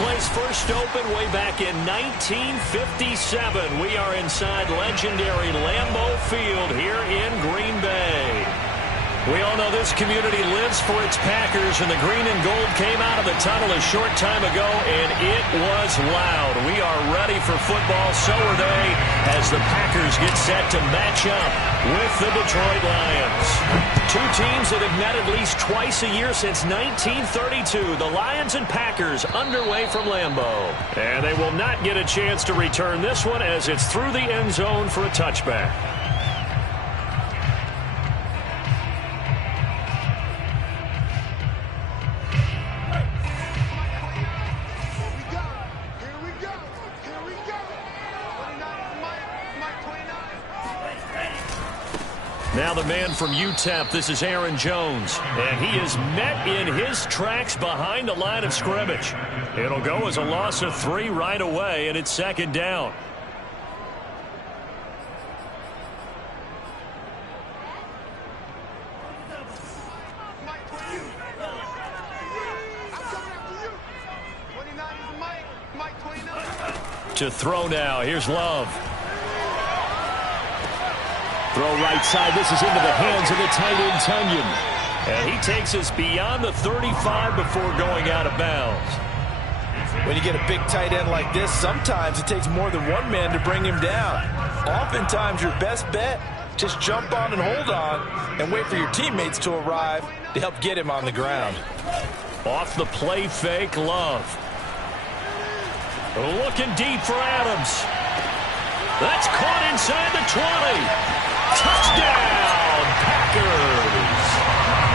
place first opened way back in 1957. We are inside legendary Lambeau Field here in Green Bay. We all know this community lives for its Packers, and the green and gold came out of the tunnel a short time ago, and it was loud. We are ready for football, so are they, as the Packers get set to match up with the Detroit Lions. Two teams that have met at least twice a year since 1932. The Lions and Packers underway from Lambeau. And they will not get a chance to return this one as it's through the end zone for a touchback. Now the man from UTEP, this is Aaron Jones, and he is met in his tracks behind the line of scrimmage. It'll go as a loss of 3 right away, and it's second down. To throw now, here's Love. Throw right side. This is into the hands of the tight end, Tunyon. And he takes us beyond the 35 before going out of bounds. When you get a big tight end like this, sometimes it takes more than one man to bring him down. Oftentimes, your best bet, just jump on and hold on and wait for your teammates to arrive to help get him on the ground. Off the play fake, Love. Looking deep for Adams. That's caught inside the 20. Touchdown, Packers!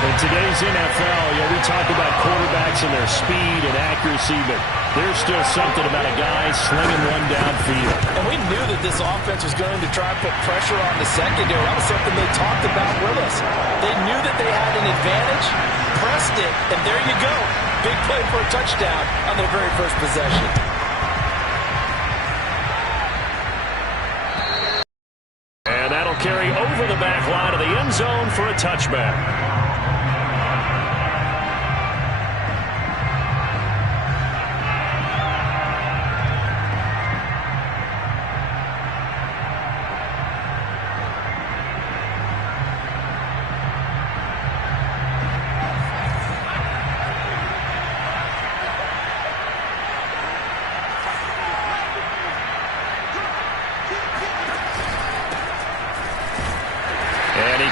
In today's NFL, we talk about quarterbacks and their speed and accuracy, but there's still something about a guy slinging one downfield. And we knew that this offense was going to try and put pressure on the secondary. That was something they talked about with us. They knew that they had an advantage, pressed it, and there you go. Big play for a touchdown on their very first possession. Carry over the back line of the end zone for a touchback.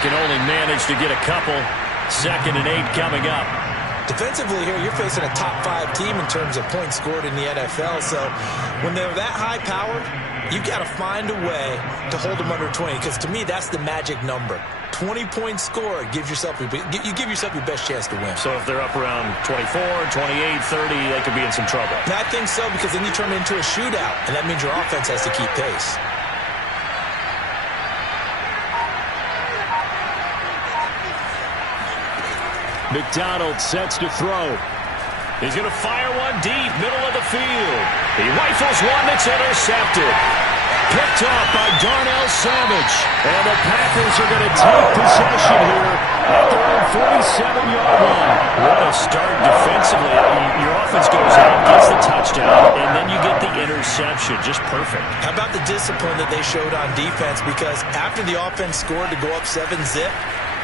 Can only manage to get a couple. 2nd and 8 coming up. Defensively here, you're facing a top 5 team in terms of points scored in the NFL. So when they're that high powered, you've got to find a way to hold them under 20. Because to me, that's the magic number. 20 points scored gives yourself you give yourself your best chance to win. So if they're up around 24, 28, 30, they could be in some trouble. And I think so, because then you turn it into a shootout, and that means your offense has to keep pace. McDonald sets to throw. He's going to fire one deep, middle of the field. He rifles one that's intercepted. Picked off by Darnell Savage. And the Packers are going to take possession here at their own 47-yard line. What a start defensively. Your offense goes out, gets the touchdown, and then you get the interception. Just perfect. How about the discipline that they showed on defense? Because after the offense scored to go up 7-zip,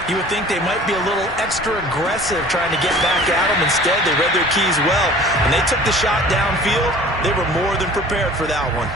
you would think they might be a little extra aggressive trying to get back at them. Instead, they read their keys well, and they took the shot downfield. They were more than prepared for that one.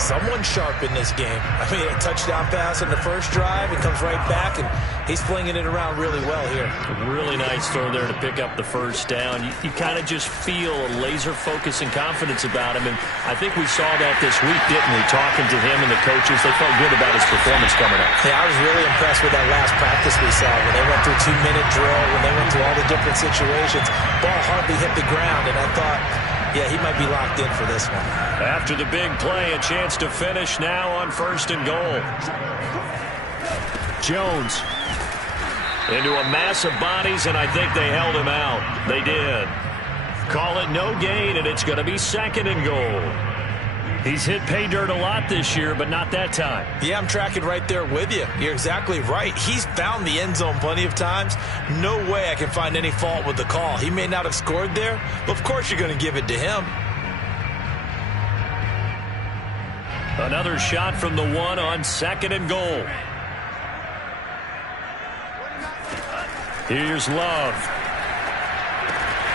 Someone sharp in this game. I mean, a touchdown pass on the first drive and comes right back, and he's flinging it around really well here. Really nice throw there to pick up the first down. You kind of just feel a laser focus and confidence about him, and I think we saw that this week, didn't we? Talking to him and the coaches, they felt good about his performance coming up. Yeah, I was really impressed with that last practice we saw when they went through 2-minute drill, when they went through all the different situations. Ball hardly hit the ground, and I thought, yeah, he might be locked in for this one. After the big play, a chance to finish now on 1st and goal. Jones into a mass of bodies, and I think they held him out. They did. Call it no gain, and it's going to be 2nd and goal. He's hit pay dirt a lot this year, but not that time. Yeah, I'm tracking right there with you. You're exactly right. He's found the end zone plenty of times. No way I can find any fault with the call. He may not have scored there, but of course you're going to give it to him. Another shot from the 1 on 2nd and goal. Here's Love.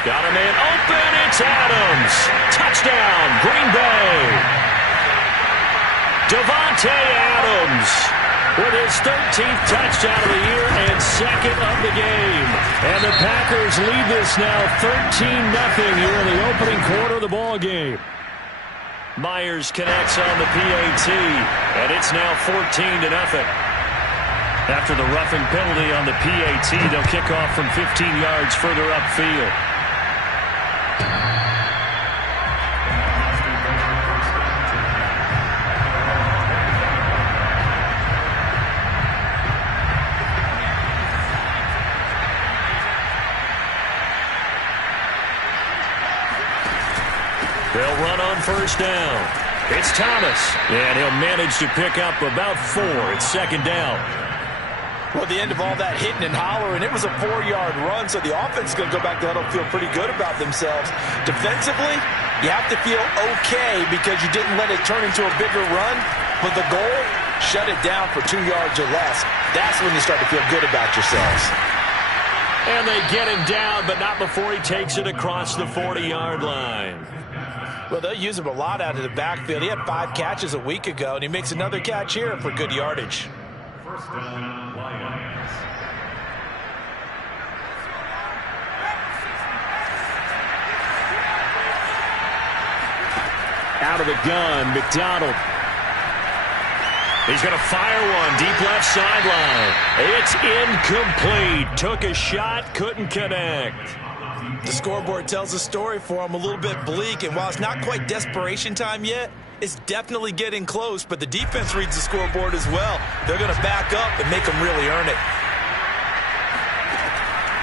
Got a man open. It's Adams. Touchdown, Green Bay. Davante Adams with his 13th touchdown of the year and 2nd of the game. And the Packers lead this now 13-0 here in the opening quarter of the ball game. Myers connects on the PAT, and it's now 14-0. After the roughing penalty on the PAT, they'll kick off from 15 yards further upfield. They'll run on first down. It's Thomas, and he'll manage to pick up about 4. It's 2nd down. Well, the end of all that hitting and hollering, it was a 4-yard run, so the offense is going to go back to huddle, feel pretty good about themselves. Defensively, you have to feel okay because you didn't let it turn into a bigger run, but the goal, shut it down for 2 yards or less. That's when you start to feel good about yourselves. And they get him down, but not before he takes it across the 40-yard line. Well, they'll use him a lot out of the backfield. He had 5 catches a week ago, and he makes another catch here for good yardage. First down, Lions. Out of the gun, McDonald. He's going to fire one deep left sideline. It's incomplete. Took a shot, couldn't connect. The scoreboard tells a story for him, a little bit bleak, and while it's not quite desperation time yet, it's definitely getting close, but the defense reads the scoreboard as well. They're going to back up and make them really earn it.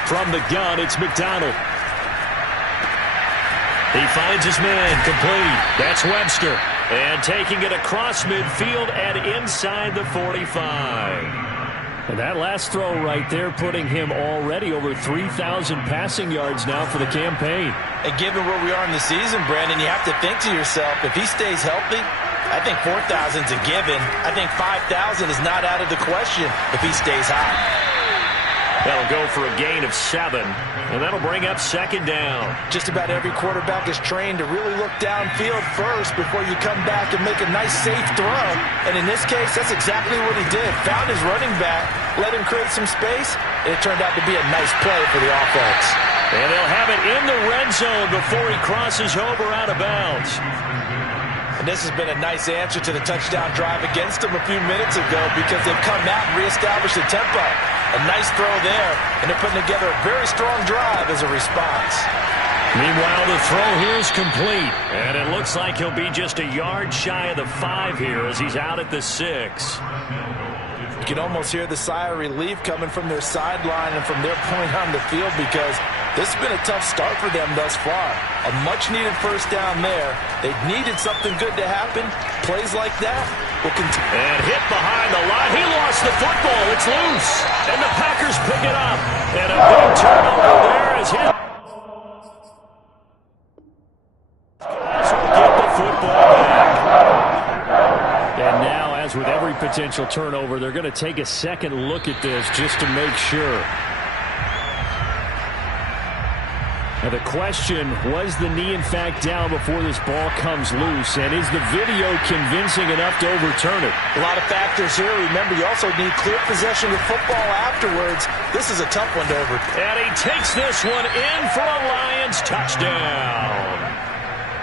From the gun, it's McDonald. He finds his man, complete. That's Webster. And taking it across midfield and inside the 45. And that last throw right there putting him already over 3,000 passing yards now for the campaign. And given where we are in the season, Brandon, you have to think to yourself, if he stays healthy, I think 4,000 is a given. I think 5,000 is not out of the question if he stays hot. That'll go for a gain of 7, and that'll bring up 2nd down. Just about every quarterback is trained to really look downfield first before you come back and make a nice, safe throw. And in this case, that's exactly what he did. Found his running back, let him create some space, and it turned out to be a nice play for the offense. And they'll have it in the red zone before he crosses over out of bounds. And this has been a nice answer to the touchdown drive against them a few minutes ago because they've come out and reestablished the tempo. A nice throw there, and they're putting together a very strong drive as a response. Meanwhile, the throw here is complete, and it looks like he'll be just a yard shy of the 5 here as he's out at the 6. You can almost hear the sigh of relief coming from their sideline and from their point on the field because this has been a tough start for them thus far. A much-needed first down there. They needed something good to happen. Plays like that will continue. And hit behind the line. He lost the football. It's loose. And the Packers pick it up. And a big turnover there as his guys will get the football back. And now, as with every potential turnover, they're going to take a second look at this just to make sure. Now the question, was the knee in fact down before this ball comes loose? And is the video convincing enough to overturn it? A lot of factors here. Remember, you also need clear possession of the football afterwards. This is a tough one to overturn. And he takes this one in for a Lions touchdown.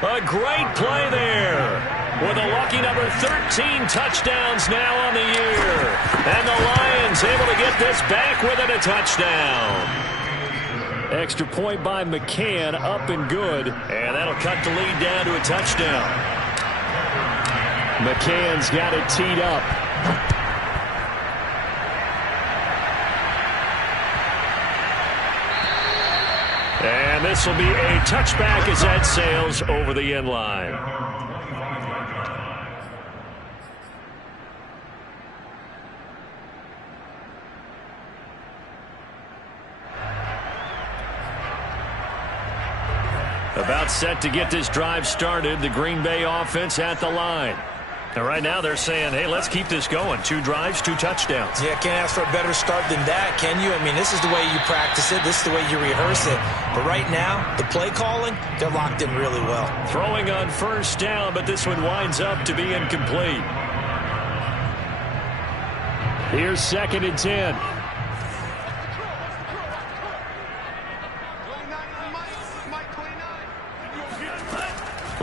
A great play there. With a lucky number 13 touchdowns now on the year. And the Lions able to get this back within a touchdown. Extra point by McCann, up and good. And that'll cut the lead down to a touchdown. McCann's got it teed up. And this will be a touchback as that sails over the end line. About set to get this drive started. The Green Bay offense at the line. And right now they're saying, hey, let's keep this going. 2 drives, 2 touchdowns. Yeah, can't ask for a better start than that, can you? I mean, this is the way you practice it. This is the way you rehearse it. But right now, the play calling, they're locked in really well. Throwing on first down, but this one winds up to be incomplete. Here's 2nd and 10.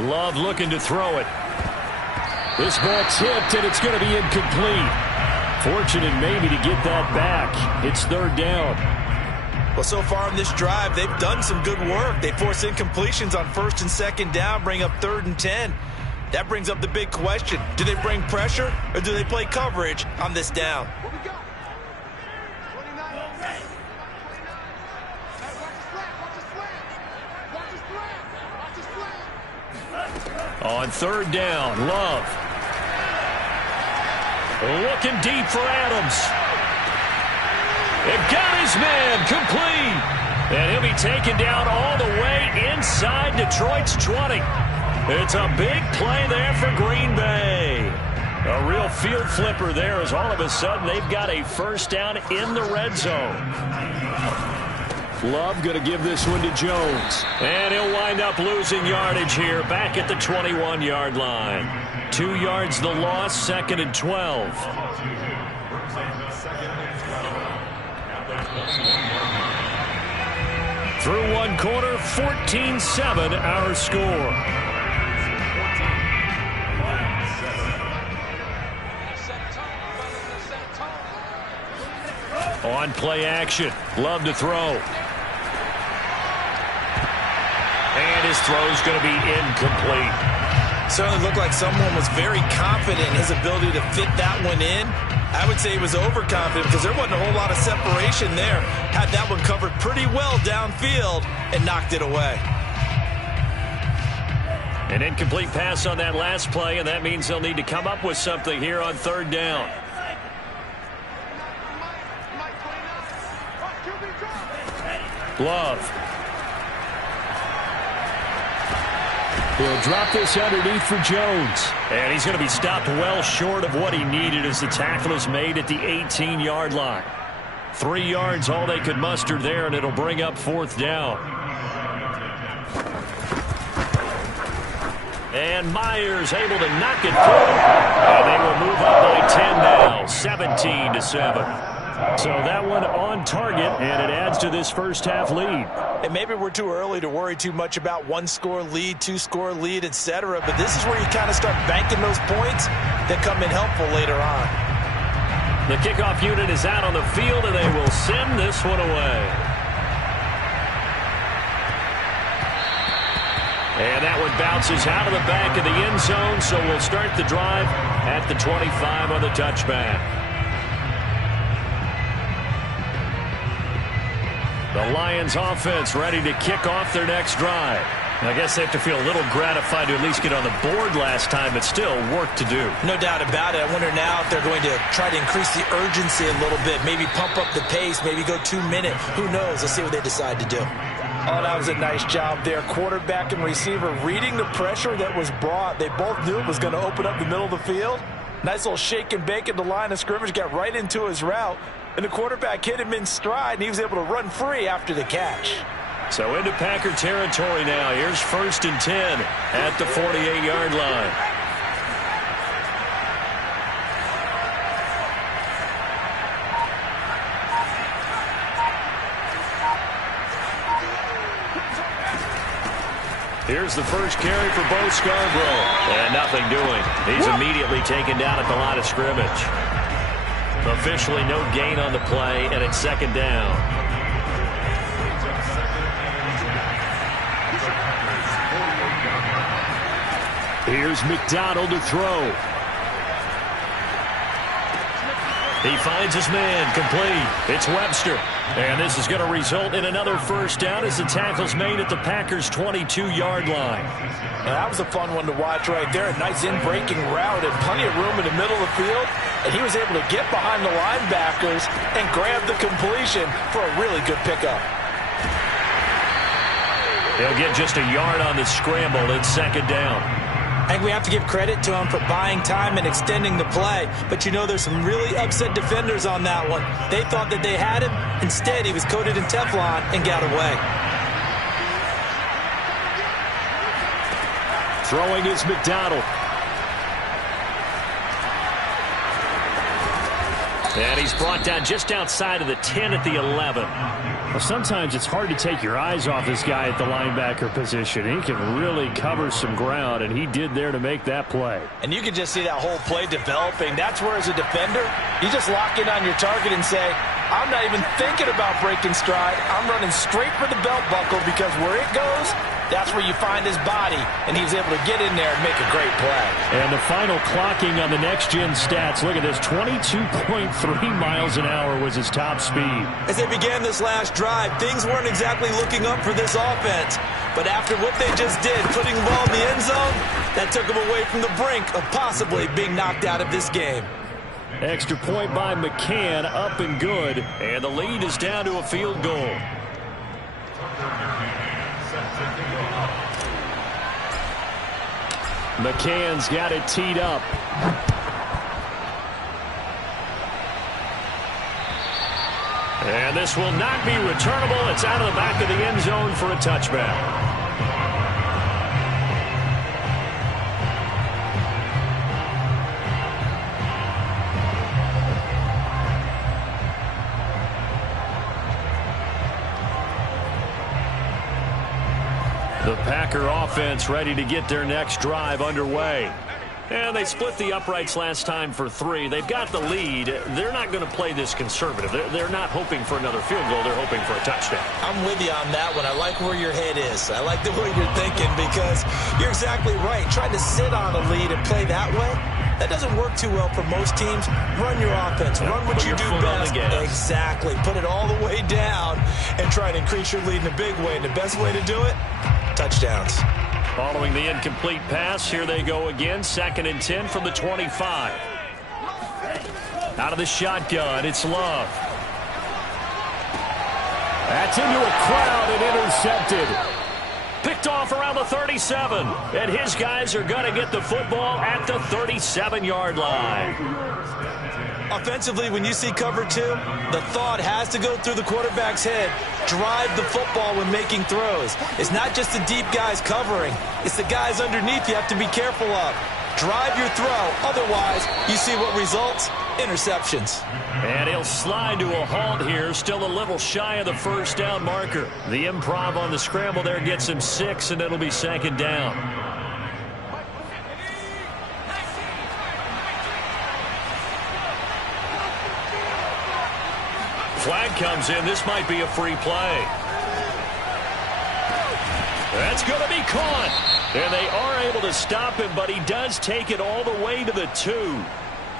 Love looking to throw it. This ball tipped, and it's going to be incomplete. Fortunate maybe to get that back. It's 3rd down. Well, so far on this drive, they've done some good work. They force incompletions on 1st and 2nd down, bring up 3rd and 10. That brings up the big question. Do they bring pressure, or do they play coverage on this down? On 3rd down, Love. Looking deep for Adams. They've got his man complete. And he'll be taken down all the way inside Detroit's 20. It's a big play there for Green Bay. A real field flipper there as all of a sudden they've got a 1st down in the red zone. Love going to give this one to Jones. And he'll wind up losing yardage here back at the 21-yard line. 2 yards the loss, 2nd and 12. Through 1 quarter, 14-7 our score. On play action, Love to throw. And his throw's going to be incomplete. Certainly looked like someone was very confident in his ability to fit that one in. I would say he was overconfident because there wasn't a whole lot of separation there. Had that one covered pretty well downfield and knocked it away. An incomplete pass on that last play, and that means they'll need to come up with something here on 3rd down. Love. He'll drop this underneath for Jones. And he's going to be stopped well short of what he needed as the tackle is made at the 18-yard line. 3 yards all they could muster there, and it'll bring up 4th down. And Myers able to knock it through. And they will move up by 10 now, 17-7. So that one on target, and it adds to this first half lead. And maybe we're too early to worry too much about 1-score lead, 2-score lead, etc. But this is where you kind of start banking those points that come in helpful later on. The kickoff unit is out on the field, and they will send this one away. And that one bounces out of the back of the end zone, so we'll start the drive at the 25 on the touchback. The Lions offense ready to kick off their next drive. I guess they have to feel a little gratified to at least get on the board last time, but still work to do. No doubt about it. I wonder now if they're going to try to increase the urgency a little bit, maybe pump up the pace, maybe go 2-minute. Who knows? Let's see what they decide to do. Oh, that was a nice job there. Quarterback and receiver reading the pressure that was brought. They both knew it was going to open up the middle of the field. Nice little shake and bake at the line of scrimmage, got right into his route. And the quarterback hit him in stride, and he was able to run free after the catch. So into Packer territory now. Here's 1st and 10 at the 48-yard line. Here's the first carry for Bo Scarborough. And nothing doing. He's immediately taken down at the line of scrimmage. Officially no gain on the play, and it's 2nd down. Here's McDonald to throw. He finds his man, complete. It's Webster. And this is going to result in another first down as the tackle's made at the Packers' 22-yard line. Now, that was a fun one to watch right there. A nice in-breaking route and plenty of room in the middle of the field. And he was able to get behind the linebackers and grab the completion for a really good pickup. He'll get just a yard on the scramble. It's second down. I think we have to give credit to him for buying time and extending the play. But, you know, there's some really upset defenders on that one. They thought that they had him. Instead, he was coated in Teflon and got away. Throwing is McDonald. And he's brought down just outside of the 10 at the 11. Well, sometimes it's hard to take your eyes off this guy at the linebacker position. He can really cover some ground, and he did there to make that play. And you can just see that whole play developing. That's where, as a defender, you just lock in on your target and say, I'm not even thinking about breaking stride. I'm running straight for the belt buckle, because where it goes, that's where you find his body, and he's able to get in there and make a great play. And the final clocking on the next-gen stats, look at this, 22.3 miles an hour was his top speed. As they began this last drive, things weren't exactly looking up for this offense. But after what they just did, putting the ball in the end zone, that took them away from the brink of possibly being knocked out of this game. Extra point by McCann, up and good. And the lead is down to a field goal. McCann's got it teed up. And this will not be returnable. It's out of the back of the end zone for a touchback. The Packer offense ready to get their next drive underway. And they split the uprights last time for 3. They've got the lead. They're not going to play this conservative. They're not hoping for another field goal. They're hoping for a touchdown. I'm with you on that one. I like where your head is. I like the way you're thinking, because you're exactly right. Trying to sit on a lead and play that way, that doesn't work too well for most teams. Run your offense. Run what you do best. Exactly. Put it all the way down and try to increase your lead in a big way. And the best way to do it, touchdowns. Following the incomplete pass, here they go again. 2nd and 10 from the 25. Out of the shotgun, it's Love. That's into a crowd and intercepted. Picked off around the 37. And his guys are going to get the football at the 37-yard line. Offensively, when you see cover 2, the thought has to go through the quarterback's head. Drive the football when making throws. It's not just the deep guys covering. It's the guys underneath you have to be careful of. Drive your throw. Otherwise, you see what results? Interceptions. And he'll slide to a halt here. Still a little shy of the first down marker. The improv on the scramble there gets him 6, and it'll be 2nd down. Flag comes in. This might be a free play. That's going to be caught. And they are able to stop him, but he does take it all the way to the 2.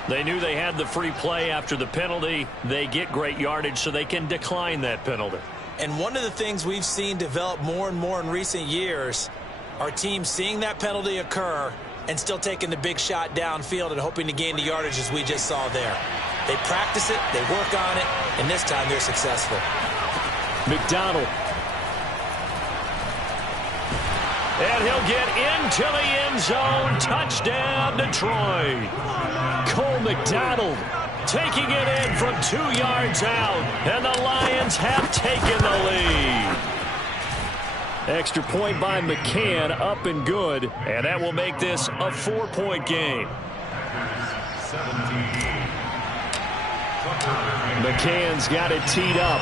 They knew they had the free play after the penalty. They get great yardage, so they can decline that penalty. And one of the things we've seen develop more and more in recent years are teams seeing that penalty occur and still taking the big shot downfield and hoping to gain the yardage, as we just saw there. They practice it, they work on it, and this time they're successful. McDonald. And he'll get into the end zone. Touchdown, Detroit. Cole McDonald taking it in from 2 yards out. And the Lions have taken the lead. Extra point by McCann, up and good. And that will make this a 4-point game. McCann's got it teed up.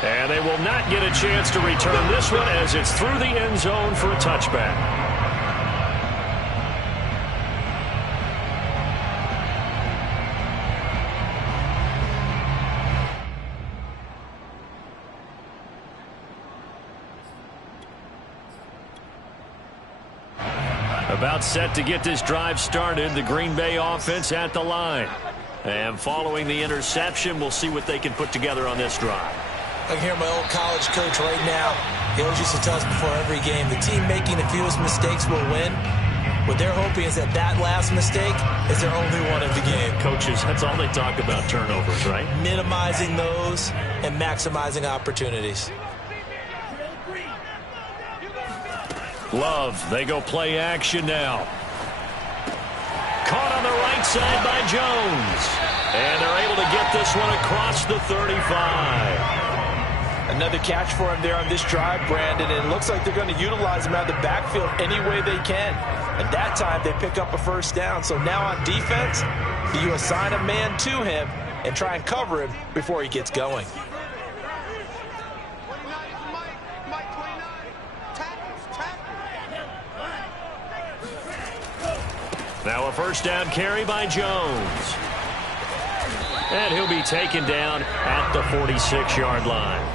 And they will not get a chance to return this one, as it's through the end zone for a touchback. About set to get this drive started. The Green Bay offense at the line. And following the interception, we'll see what they can put together on this drive. I can hear my old college coach right now. He always used to tell us before every game, the team making the fewest mistakes will win. What they're hoping is that that last mistake is their only one of the game. Coaches, that's all they talk about, turnovers, right? Minimizing those and maximizing opportunities. Love, they go play action now. Caught on the right side by Jones. And they're able to get this one across the 35. Another catch for him there on this drive, Brandon, and it looks like they're going to utilize him out of the backfield any way they can. And that time they pick up a first down. So now on defense, do you assign a man to him and try and cover him before he gets going? Now a first down carry by Jones. And he'll be taken down at the 46-yard line.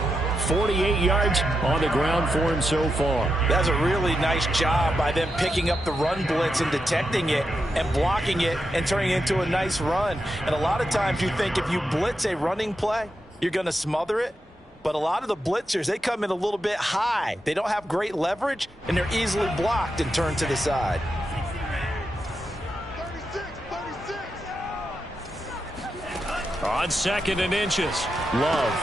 48 yards on the ground for him so far. That's a really nice job by them picking up the run blitz and detecting it and blocking it and turning it into a nice run. And a lot of times you think if you blitz a running play, you're going to smother it. But a lot of the blitzers, they come in a little bit high. They don't have great leverage, and they're easily blocked and turned to the side. On 2nd and inches, Love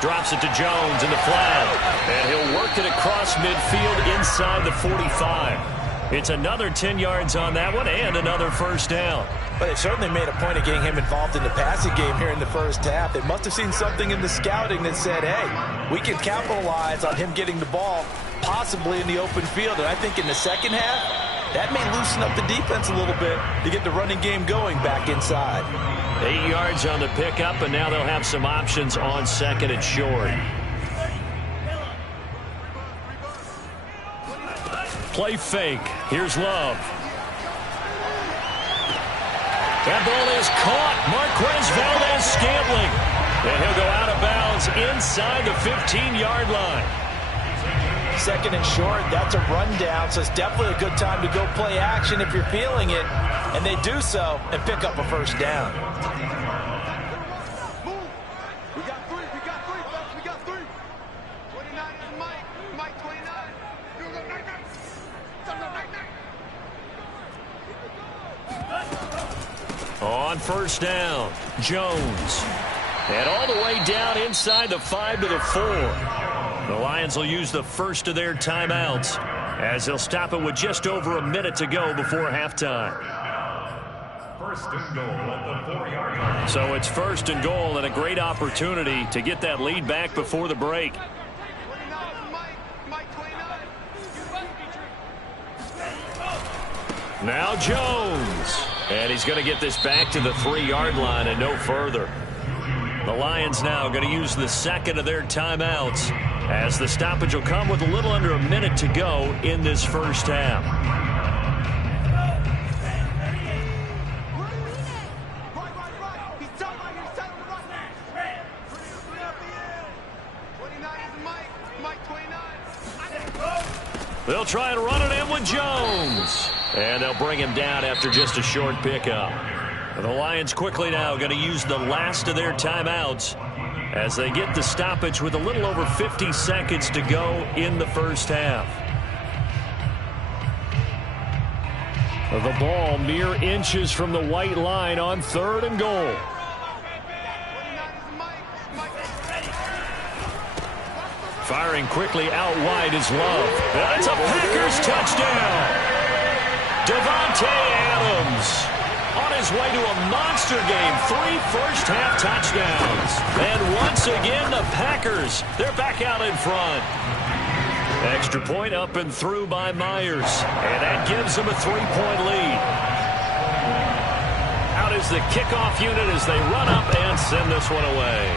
drops it to Jones in the flat, and he'll work it across midfield inside the 45. It's another 10 yards on that one and another first down. But they certainly made a point of getting him involved in the passing game here in the first half. They must have seen something in the scouting that said, hey, we can capitalize on him getting the ball possibly in the open field. And I think in the second half, that may loosen up the defense a little bit to get the running game going back inside. 8 yards on the pickup, and now they'll have some options on 2nd and short. Play fake. Here's Love. That ball is caught. Marquez Valdes-Scantling. And he'll go out of bounds inside the 15-yard line. 2nd and short, that's a rundown, so it's definitely a good time to go play action if you're feeling it. And they do so and pick up a first down. We got three, fellas, we got three. 29 is Mike 29. On first down, Jones. And all the way down inside the 5 to the 4. The Lions will use the first of their timeouts as they'll stop it with just over a minute to go before halftime. First and goal at the 4-yard line. So it's first and goal and a great opportunity to get that lead back before the break. 29 is Mike 29. Now Jones. And he's going to get this back to the 3-yard line and no further. The Lions now going to use the second of their timeouts as the stoppage will come with a little under a minute to go in this first half. They'll try and run it in with Jones. And they'll bring him down after just a short pickup. The Lions quickly now going to use the last of their timeouts as they get the stoppage with a little over 50 seconds to go in the first half. The ball mere inches from the white line on 3rd and goal. Firing quickly out wide is Love. That's a Packers touchdown. Davante Adams on his way to a monster game. 3 first-half touchdowns. And once again, the Packers, they're back out in front. Extra point up and through by Myers. And that gives them a 3-point lead. Out is the kickoff unit as they run up and send this one away.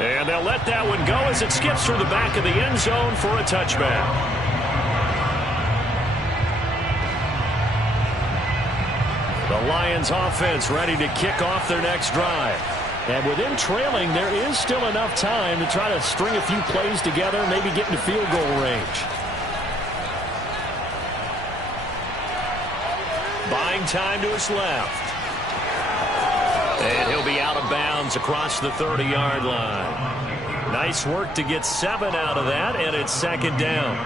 And they'll let that one go as it skips through the back of the end zone for a touchback. The Lions offense ready to kick off their next drive. And with them trailing, there is still enough time to try to string a few plays together, maybe get into field goal range. Buying time to his left. And he'll be out of bounds across the 30-yard line. Nice work to get 7 out of that, and it's 2nd down.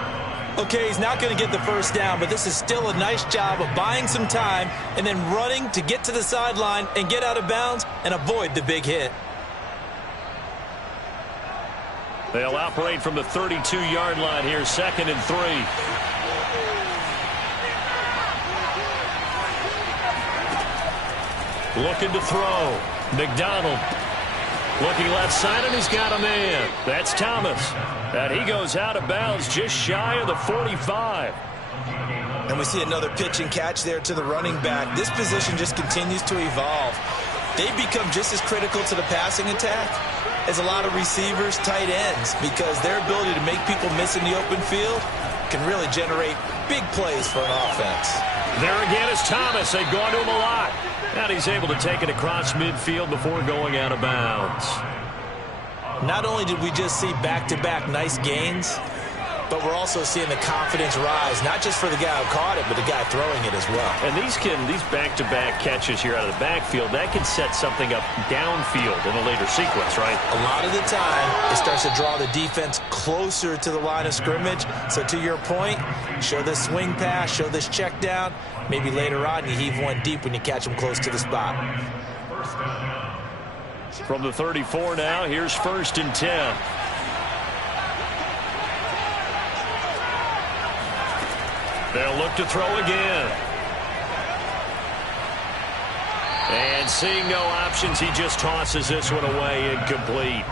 Okay, he's not going to get the first down, but this is still a nice job of buying some time and then running to get to the sideline and get out of bounds and avoid the big hit. They'll operate from the 32-yard line here, 2nd and 3. Looking to throw. McDonald. Looking left side, and he's got a man. That's Thomas. And he goes out of bounds just shy of the 45. And we see another pitch and catch there to the running back. This position just continues to evolve. They've become just as critical to the passing attack as a lot of receivers, tight ends, because their ability to make people miss in the open field can really generate big plays for an offense. There again is Thomas. They've gone to him a lot. And he's able to take it across midfield before going out of bounds. Not only did we just see back-to-back nice gains, but we're also seeing the confidence rise, not just for the guy who caught it, but the guy throwing it as well. And these back-to-back catches here out of the backfield, that can set something up downfield in a later sequence, right? A lot of the time, it starts to draw the defense closer to the line of scrimmage. So to your point, show this swing pass, show this check down. Maybe later on, you heave one deep when you catch them close to the spot. From the 34 now, here's 1st and 10. They'll look to throw again. And seeing no options, he just tosses this one away, incomplete.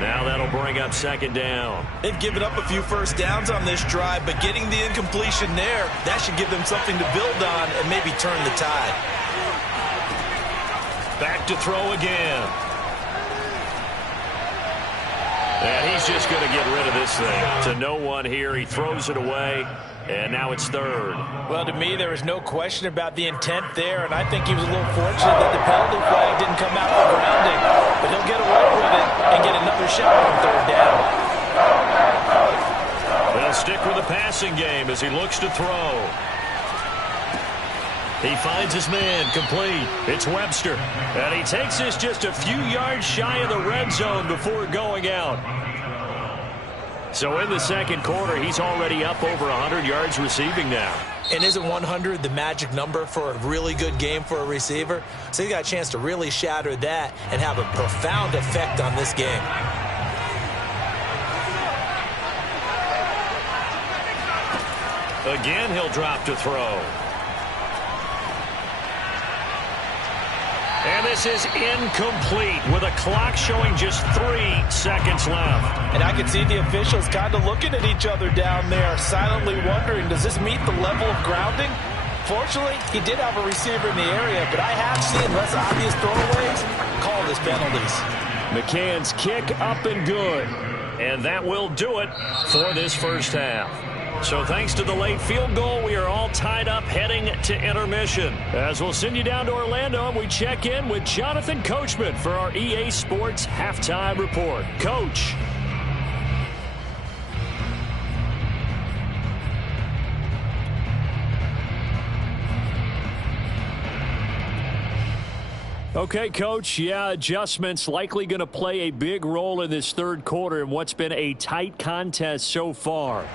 Now that'll bring up 2nd down. They've given up a few first downs on this drive, but getting the incompletion there, that should give them something to build on and maybe turn the tide. Back to throw again. And he's just going to get rid of this thing. To no one here. He throws it away. And now it's 3rd. Well, to me, there was no question about the intent there, and I think he was a little fortunate that the penalty flag didn't come out for grounding. But he'll get away with it and get another shot on 3rd down. They'll stick with the passing game as he looks to throw. He finds his man, complete. It's Webster. And he takes this just a few yards shy of the red zone before going out. So in the 2nd quarter, he's already up over 100 yards receiving now. And isn't 100 the magic number for a really good game for a receiver? So he got a chance to really shatter that and have a profound effect on this game. Again, he'll drop to throw. And this is incomplete with a clock showing just 3 seconds left. And I can see the officials kind of looking at each other down there, silently wondering, does this meet the level of grounding? Fortunately, he did have a receiver in the area, but I have seen less obvious throwaways called as penalties. McCann's kick up and good. And that will do it for this first half. So thanks to the late field goal, we are all tied up heading to intermission. As we'll send you down to Orlando, and we check in with Jonathan Coachman for our EA Sports Halftime Report. Coach. Okay, Coach, yeah, adjustments likely going to play a big role in this 3rd quarter in what's been a tight contest so far.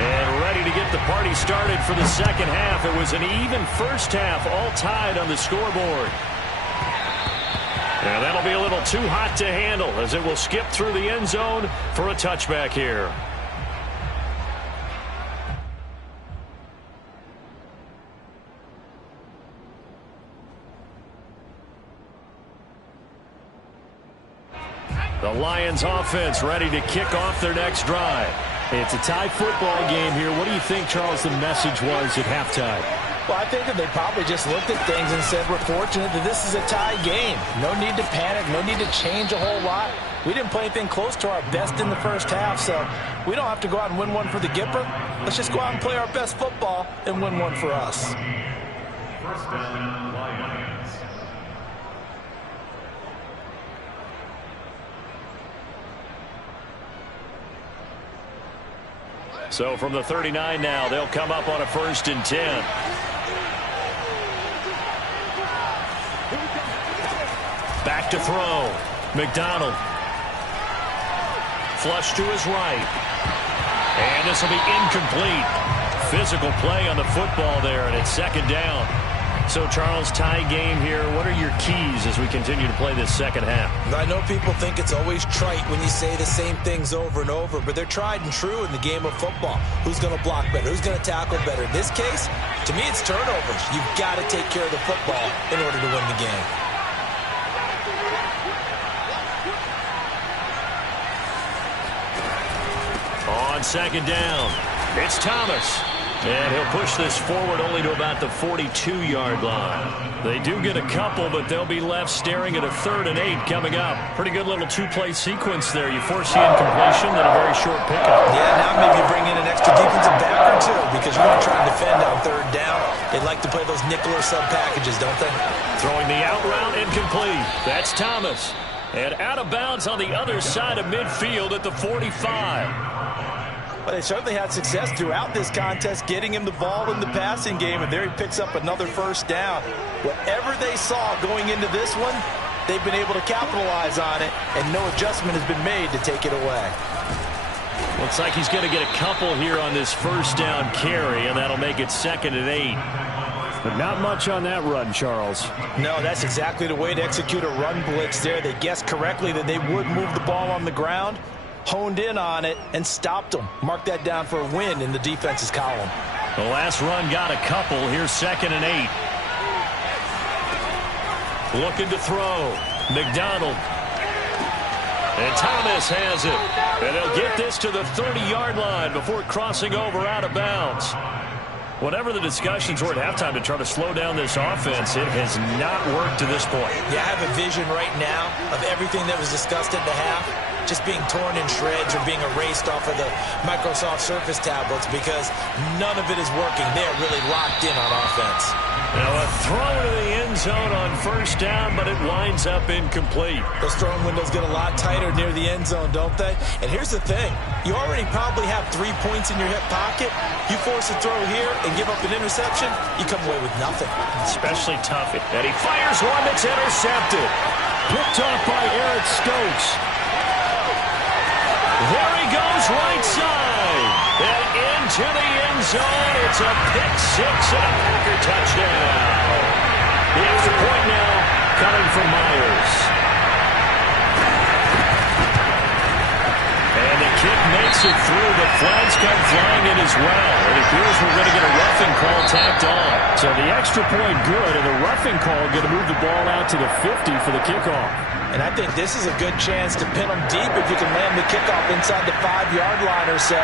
And ready to get the party started for the 2nd half. It was an even first half, all tied on the scoreboard. And that'll be a little too hot to handle as it will skip through the end zone for a touchback here. The Lions offense ready to kick off their next drive. It's a tie football game here. What do you think, Charles, the message was at halftime? Well, I think that they probably just looked at things and said, we're fortunate that this is a tie game. No need to panic. No need to change a whole lot. We didn't play anything close to our best in the first half, so we don't have to go out and win one for the Gipper. Let's just go out and play our best football and win one for us. First down, Lions. So from the 39 now, they'll come up on a 1st and 10. Back to throw. McDonald. flush to his right. And this will be incomplete. Physical play on the football there, and it's second down. So, Charles, tie game here. What are your keys as we continue to play this second half? I know people think it's always trite when you say the same things over and over, but they're tried and true in the game of football. Who's going to block better? Who's going to tackle better? In this case, to me, it's turnovers. You've got to take care of the football in order to win the game. On second down, it's Thomas. And he'll push this forward only to about the 42-yard line. They do get a couple, but they'll be left staring at a 3rd and 8 coming up. Pretty good little two-play sequence there. You force the incompletion, then a very short pickup. Yeah, now maybe you bring in an extra defensive back or two because you're going to try and defend on 3rd down. They like to play those nickel or sub packages, don't they? Throwing the out route incomplete. That's Thomas. And out of bounds on the other side of midfield at the 45. Well, they certainly had success throughout this contest getting him the ball in the passing game, and there he picks up another first down. Whatever they saw going into this one, they've been able to capitalize on it, and no adjustment has been made to take it away. Looks like he's going to get a couple here on this first down carry, and that'll make it 2nd and 8. But not much on that run, Charles. No, that's exactly the way to execute a run blitz there. They guessed correctly that they would move the ball on the ground, honed in on it, and stopped them. Mark that down for a win in the defense's column. The last run got a couple. Here's 2nd and 8. Looking to throw. McDonald. And Thomas has it. And they'll get this to the 30-yard line before crossing over out of bounds. Whatever the discussions were at halftime to try to slow down this offense, it has not worked to this point. Yeah, I have a vision right now of everything that was discussed at the half just being torn in shreds or being erased off of the Microsoft Surface tablets because none of it is working. They're really locked in on offense. Now a throw to the end zone on first down, but it winds up incomplete. Those throwing windows get a lot tighter near the end zone, don't they? And here's the thing. You already probably have 3 points in your hip pocket. You force a throw here and give up an interception, you come away with nothing. Especially tough. And he fires one that's intercepted. Picked off by Eric Stokes. There he goes right side. And into the end zone. It's a pick six and a Packer touchdown. The extra point now coming from Myers. And the kick makes it through. The flags come flying in as well. It appears we're going to get a roughing call tacked on. So the extra point good, and the roughing call going to move the ball out to the 50 for the kickoff. And I think this is a good chance to pin them deep if you can land the kickoff inside the 5-yard line or so.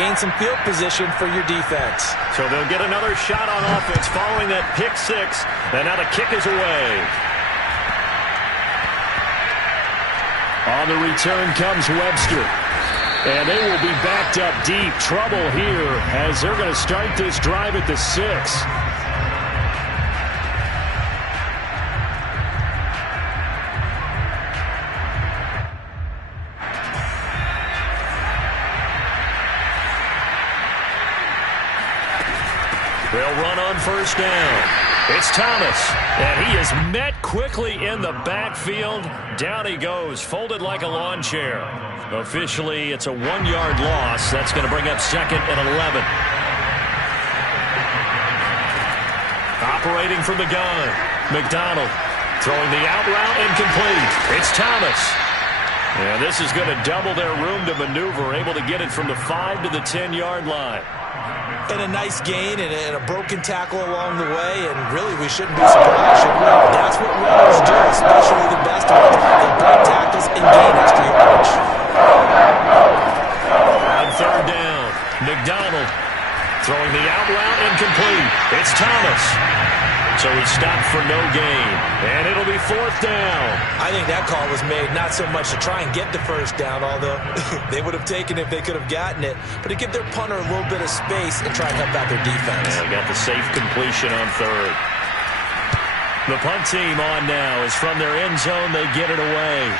Gain some field position for your defense. So they'll get another shot on offense following that pick six. And now the kick is away. On the return comes Webster. And they will be backed up deep. Trouble here as they're going to start this drive at the 6. They'll run on first down. It's Thomas, and he is met quickly in the backfield. Down he goes, folded like a lawn chair. Officially, it's a 1-yard loss. That's going to bring up 2nd and 11. Operating from the gun, McDonald throwing the out route incomplete. It's Thomas. And this is going to double their room to maneuver, able to get it from the 5 to the 10-yard line. And a nice gain and a broken tackle along the way, and really we shouldn't be surprised, should we? That's what runners do, especially the best ones. They break tackles and gain extra yardage. On third down, McDonald throwing the out route incomplete. It's Thomas. So he stopped for no gain, and it'll be 4th down. I think that call was made not so much to try and get the first down, although they would have taken it if they could have gotten it, but to give their punter a little bit of space and try and help out their defense. Yeah, they got the safe completion on third. The punt team on now is from their end zone. They get it away.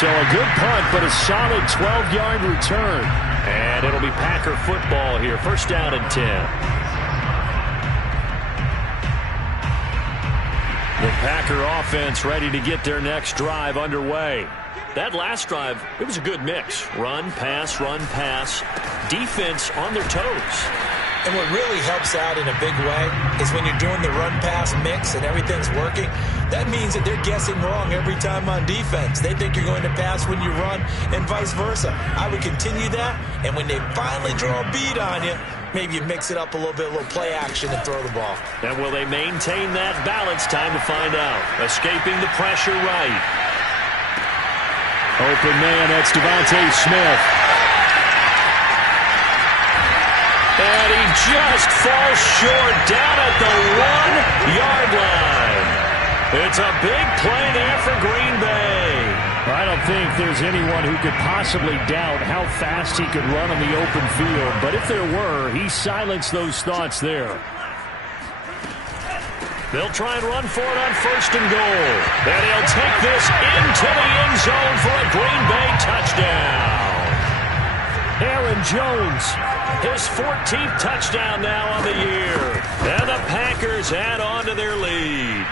So a good punt, but a solid 12-yard return. And it'll be Packer football here. First down and 10. The Packer offense ready to get their next drive underway. That last drive, it was a good mix. Run, pass, defense on their toes. And what really helps out in a big way is when you're doing the run-pass mix and everything's working, that means that they're guessing wrong every time on defense. They think you're going to pass when you run and vice versa. I would continue that, and when they finally draw a bead on you, maybe you mix it up a little bit, a little play action and throw the ball. And will they maintain that balance? Time to find out. Escaping the pressure right. Open man, that's Devontae Smith. And he just falls short down at the 1-yard line. It's a big play there for Green Bay. I don't think there's anyone who could possibly doubt how fast he could run on the open field. But if there were, he silenced those thoughts there. They'll try and run for it on 1st and goal. And he'll take this into the end zone for a Green Bay touchdown. Aaron Jones. His 14th touchdown now on the year. And the Packers add on to their lead.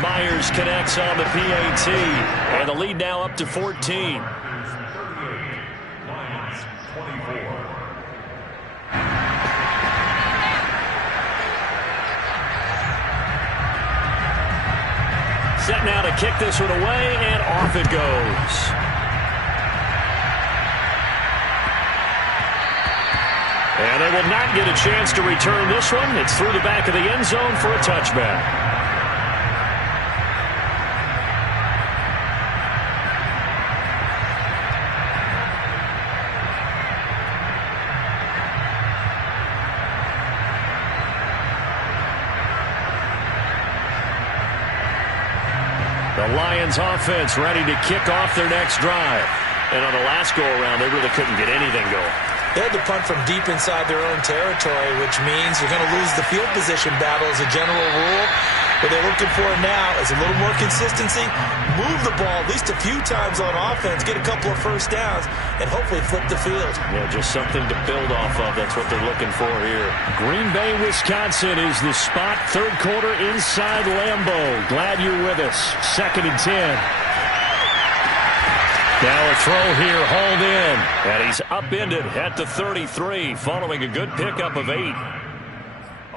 Myers connects on the PAT. And the lead now up to 14. Set now to kick this one away, and off it goes. And they will not get a chance to return this one. It's through the back of the end zone for a touchback. The Lions offense ready to kick off their next drive. And on the last go-around, they really couldn't get anything going. They had to punt from deep inside their own territory, which means you're going to lose the field position battle as a general rule. What they're looking for now is a little more consistency, move the ball at least a few times on offense, get a couple of first downs, and hopefully flip the field. Yeah, just something to build off of. That's what they're looking for here. Green Bay, Wisconsin is the spot. Third quarter inside Lambeau. Glad you're with us. 2nd and 10. Now a throw here, hauled in. And he's upended at the 33, following a good pickup of 8.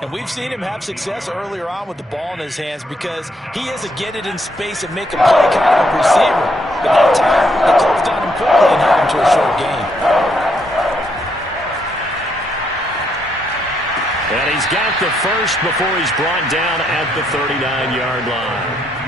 And we've seen him have success earlier on with the ball in his hands because he is a get it in space and make a play kind of receiver. But that time, they closed on him quickly and held him to a short gain. And he's got the first before he's brought down at the 39-yard line.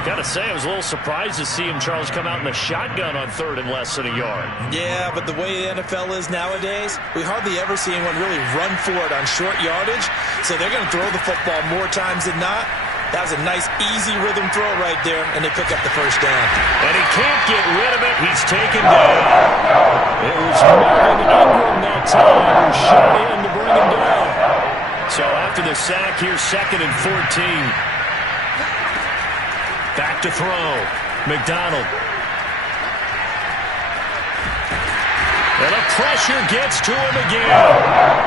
Gotta say, I was a little surprised to see him, Charles, come out in the shotgun on 3rd and less than a yard. Yeah, but the way the NFL is nowadays, we hardly ever see anyone really run for it on short yardage. So they're going to throw the football more times than not. That was a nice, easy rhythm throw right there, and they pick up the first down. And he can't get rid of it. He's taken down. It was Marvin Ingram that time who shot in to bring him down. So after the sack, here's 2nd and 14. Back to throw. McDonald. And the pressure gets to him again.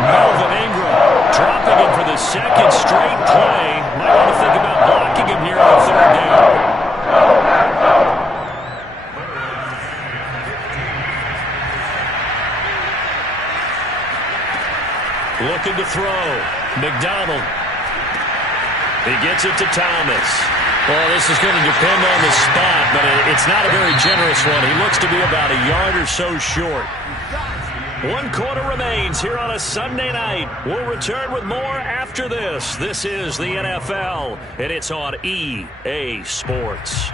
Melvin Ingram dropping him for the 2nd straight play. Might want to think about blocking him here on 3rd down. Looking to throw. McDonald. He gets it to Thomas. Well, this is going to depend on the spot, but it's not a very generous one. He looks to be about a yard or so short. 1 quarter remains here on a Sunday night. We'll return with more after this. This is the NFL, and it's on EA Sports.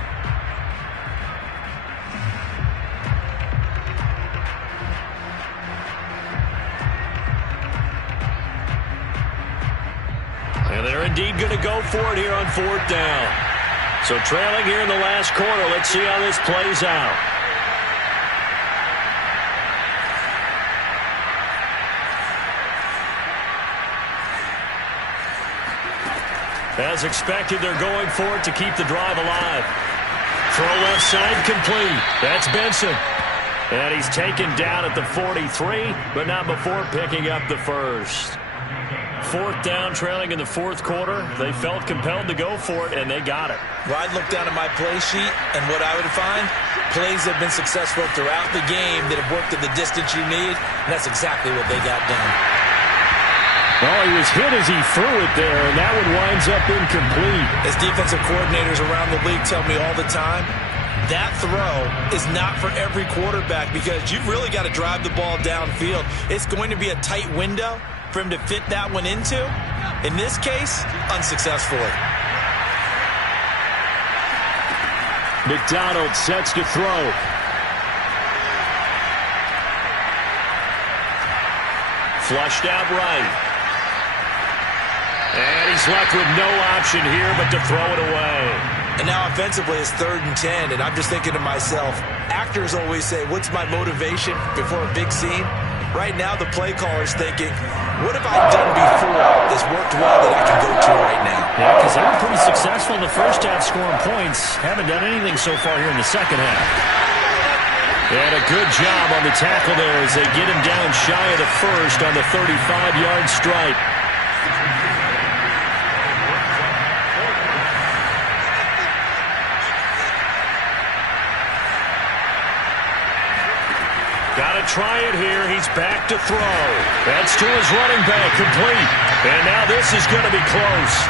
And they're indeed going to go for it here on 4th down. So trailing here in the last quarter. Let's see how this plays out. As expected, they're going for it to keep the drive alive. Throw left side complete. That's Benson. And he's taken down at the 43, but not before picking up the first. 4th down, trailing in the 4th quarter. They felt compelled to go for it, and they got it. Well, I'd look down at my play sheet, and what I would find, plays have been successful throughout the game that have worked at the distance you need, and that's exactly what they got done. Well, he was hit as he threw it there, and that one winds up incomplete. As defensive coordinators around the league tell me all the time, that throw is not for every quarterback because you've really got to drive the ball downfield. It's going to be a tight window for him to fit that one into. In this case, unsuccessfully. McDonald sets to throw. Flushed out right. And he's left with no option here but to throw it away. And now offensively it's 3rd and 10, and I'm just thinking to myself, actors always say, what's my motivation before a big scene? Right now the play caller's thinking, what have I done before that's worked well that I can go to right now? Yeah, because they were pretty successful in the first half scoring points. Haven't done anything so far here in the second half. And a good job on the tackle there as they get him down shy of the first on the 35-yard strike. Got to try it here. He's back to throw. That's to his running back, complete. And now this is going to be close.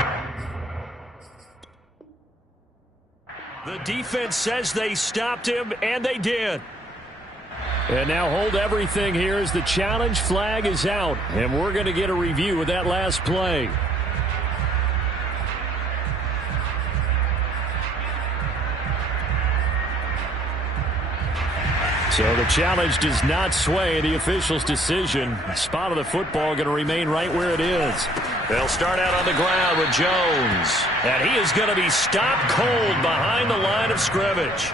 The defense says they stopped him, and they did. And now hold everything here as the challenge flag is out. And we're going to get a review of that last play. So the challenge does not sway the official's decision. The spot of the football going to remain right where it is. They'll start out on the ground with Jones. And he is going to be stopped cold behind the line of scrimmage.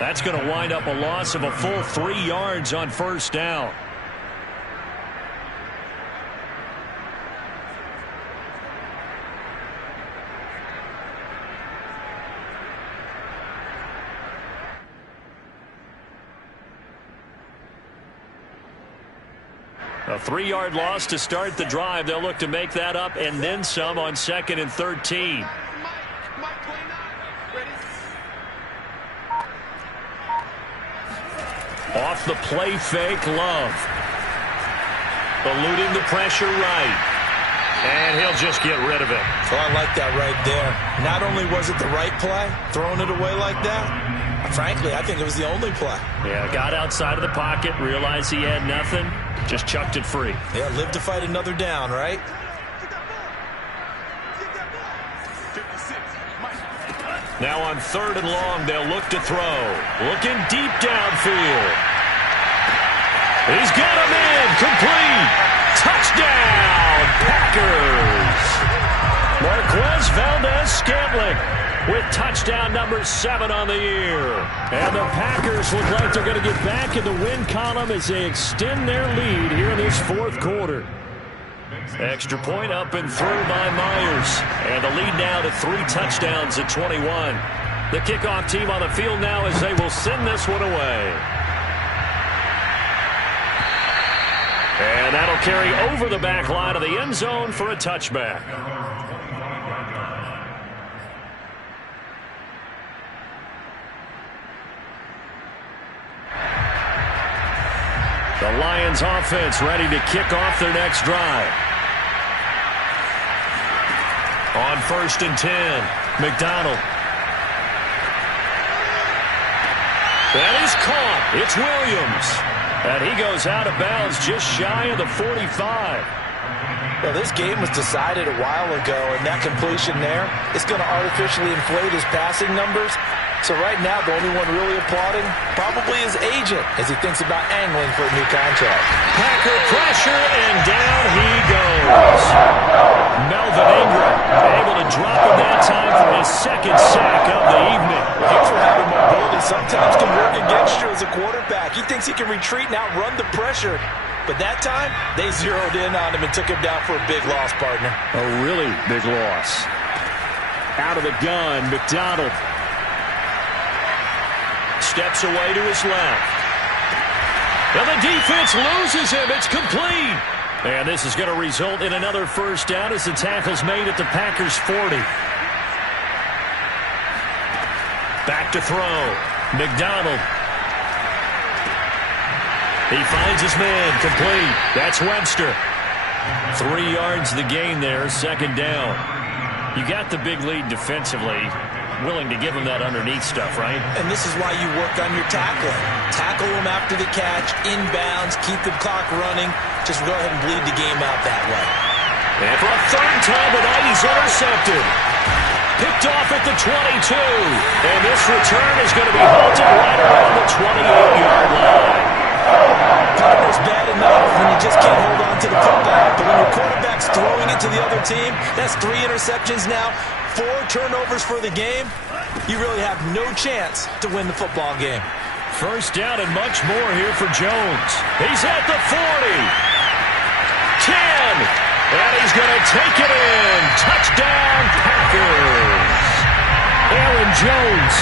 That's going to wind up a loss of a full 3 yards on 1st down. A 3-yard loss to start the drive. They'll look to make that up and then some on 2nd and 13. Off the play fake, Love. Eluding the pressure right. And he'll just get rid of it. So I like that right there. Not only was it the right play, throwing it away like that, frankly, I think it was the only play. Yeah, got outside of the pocket, realized he had nothing, just chucked it free. Yeah, live to fight another down, right? Now on 3rd and long, they'll look to throw. Looking deep downfield. He's got him in. Complete. Touchdown, Packers. Marquez Valdez-Scantling with touchdown number 7 on the year. And the Packers look like they're going to get back in the win column as they extend their lead here in this 4th quarter. Extra point up and through by Myers. And the lead now to 3 touchdowns at 21. The kickoff team on the field now as they will send this one away. And that'll carry over the back line of the end zone for a touchback. The Lions offense ready to kick off their next drive. On 1st and 10, McDonald. That is caught. It's Williams. And he goes out of bounds just shy of the 45. Well, this game was decided a while ago, and that completion there is going to artificially inflate his passing numbers. So right now, the only one really applauding probably his agent as he thinks about angling for a new contract. Packer pressure, and down he goes. Melvin Ingram able to drop him that time for his 2nd sack of the evening. Thanks for having mobility. Sometimes can work against you as a quarterback. He thinks he can retreat and outrun the pressure. But that time, they zeroed in on him and took him down for a big loss, partner. A really big loss. Out of the gun, McDonald. Steps away to his left. And the defense loses him. It's complete. And this is going to result in another first down as the tackle's made at the Packers' 40. Back to throw. McDonald. He finds his man. Complete. That's Webster. 3 yards the gain there. Second down. You got the big lead defensively. Willing to give him that underneath stuff, right? And this is why you work on your tackling. Tackle them after the catch, inbounds, keep the clock running. Just go ahead and bleed the game out that way. And for a third time tonight, he's intercepted. Picked off at the 22. And this return is going to be halted right around the 28-yard line. Partner's bad enough when you just can't hold on to the football. But when your quarterback's throwing it to the other team, that's 3 interceptions now, 4 turnovers for the game. You really have no chance to win the football game. First down and much more here for Jones. He's at the 40. 10. And he's going to take it in. Touchdown, Packers. Aaron Jones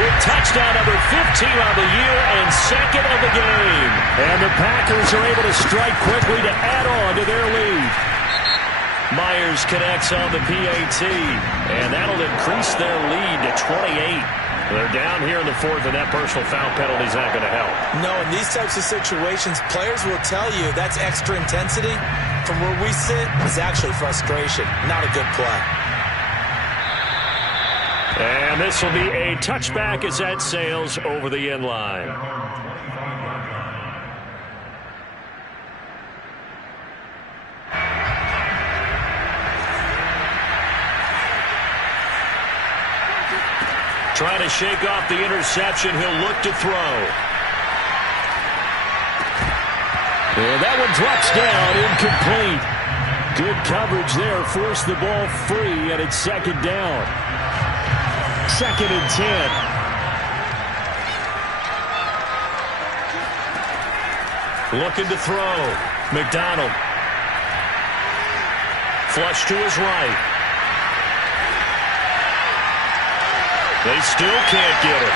with touchdown number 15 on the year and second of the game. And the Packers are able to strike quickly to add on to their lead. Myers connects on the PAT, and that'll increase their lead to 28. They're down here in the fourth, and that personal foul penalty is not going to help. No, in these types of situations, players will tell you that's extra intensity. From where we sit, it's actually frustration, not a good play. And this will be a touchback as that sails over the end line. Trying to shake off the interception. He'll look to throw. And that one drops down, incomplete. Good coverage there. Forced the ball free, and it's second down. Second and 10. Looking to throw. McDonald. Flush to his right. They still can't get it.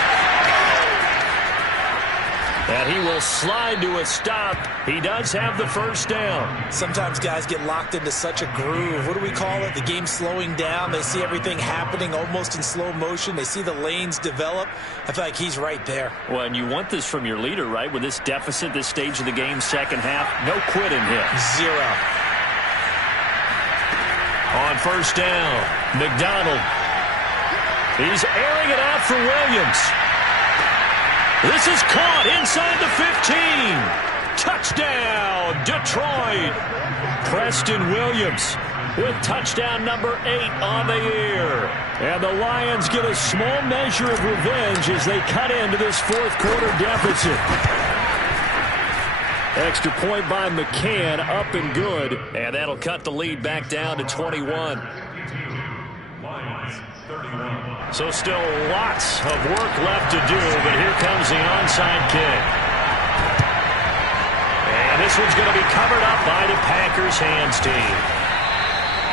And he will slide to a stop. He does have the first down. Sometimes guys get locked into such a groove. What do we call it? The game slowing down. They see everything happening almost in slow motion. They see the lanes develop. I feel like he's right there. Well, and you want this from your leader, right? With this deficit, this stage of the game, second half, no quitting him. 0. On first down, McDonald. He's airing it out for Williams. This is caught inside the 15. Touchdown, Detroit. Preston Williams with touchdown number 8 on the year. And the Lions get a small measure of revenge as they cut into this fourth quarter deficit. Extra point by McCann, up and good. And that'll cut the lead back down to 21. So still lots of work left to do, but here comes the onside kick. And this one's going to be covered up by the Packers hands team.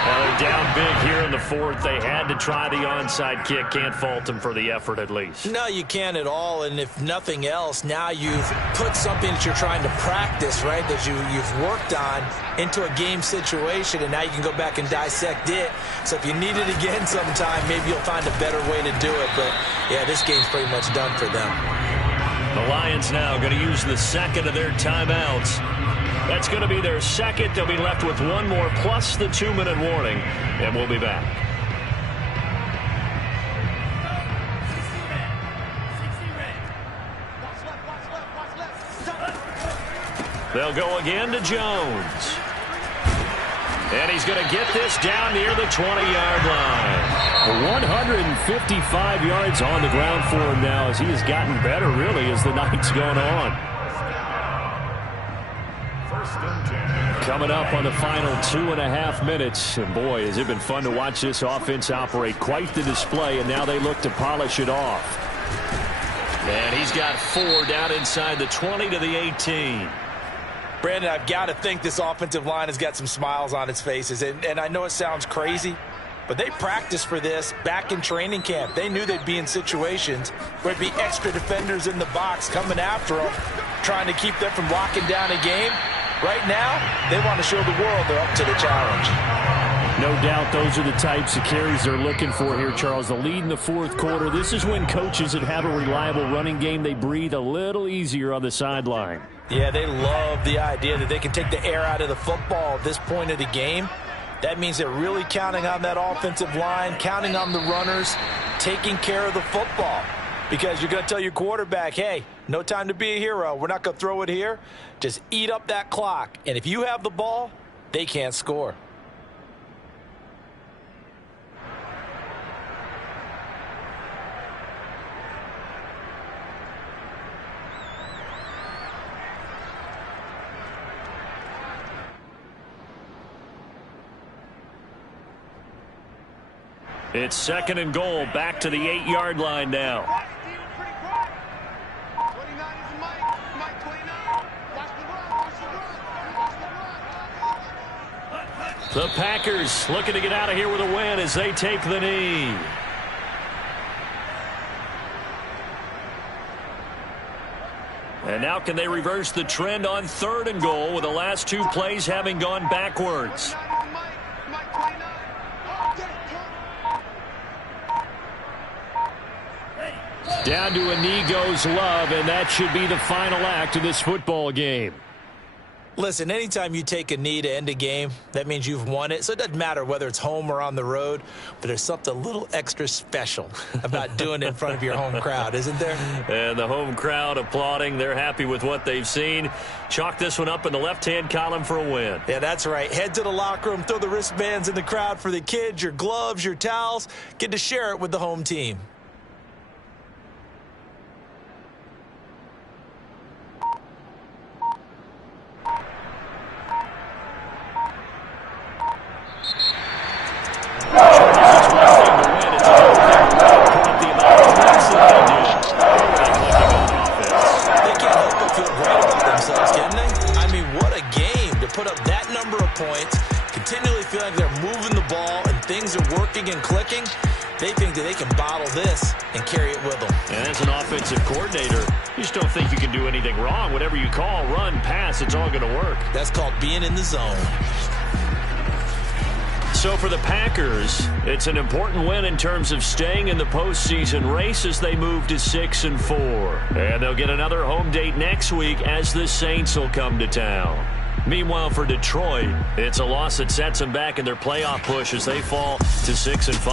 Now they're down big here in the fourth. They had to try the onside kick. Can't fault them for the effort at least. No, you can't at all. And if nothing else, now you've put something that you're trying to practice, right, that you've worked on into a game situation, and now you can go back and dissect it. So if you need it again sometime, maybe you'll find a better way to do it. But, yeah, this game's pretty much done for them. The Lions now going to use the second of their timeouts. That's going to be their second. They'll be left with one more plus the 2-minute warning, and we'll be back. They'll go again to Jones. And he's going to get this down near the 20-yard line. 155 yards on the ground for him now as he has gotten better, really, as the night's gone on. Coming up on the final 2.5 minutes. And, boy, has it been fun to watch this offense operate. Quite the display, and now they look to polish it off. And he's got 4 down inside the 20 to the 18. Brandon, I've got to think this offensive line has got some smiles on its faces. And I know it sounds crazy, but they practiced for this back in training camp. They knew they'd be in situations where it'd be extra defenders in the box coming after them, trying to keep them from locking down a game. Right now, they want to show the world they're up to the challenge. No doubt those are the types of carries they're looking for here, Charles. The lead in the fourth quarter. This is when coaches that have a reliable running game, they breathe a little easier on the sideline. Yeah, they love the idea that they can take the air out of the football at this point of the game. That means they're really counting on that offensive line, counting on the runners, taking care of the football. Because you're going to tell your quarterback, hey, no time to be a hero. We're not going to throw it here. Just eat up that clock. And if you have the ball, they can't score. It's second and goal, back to the 8-yard line now. 29 is Mike 29. Watch the run, watch the run. The Packers looking to get out of here with a win as they take the knee. And now can they reverse the trend on third and goal with the last two plays having gone backwards? 29 is Mike 29. Down to a knee goes Love, and that should be the final act of this football game. Listen, anytime you take a knee to end a game, that means you've won it. So it doesn't matter whether it's home or on the road, but there's something a little extra special about doing it in front of your home crowd, isn't there? And the home crowd applauding. They're happy with what they've seen. Chalk this one up in the left-hand column for a win. Yeah, that's right. Head to the locker room, throw the wristbands in the crowd for the kids, your gloves, your towels. Get to share it with the home team. And clicking, they think that they can bottle this and carry it with them. And as an offensive coordinator, you just don't think you can do anything wrong. Whatever you call, run, pass, it's all going to work. That's called being in the zone. So for the Packers, it's an important win in terms of staying in the postseason race as they move to 6-4. And they'll get another home date next week as the Saints will come to town. Meanwhile, for Detroit, it's a loss that sets them back in their playoff push as they fall to 6-5.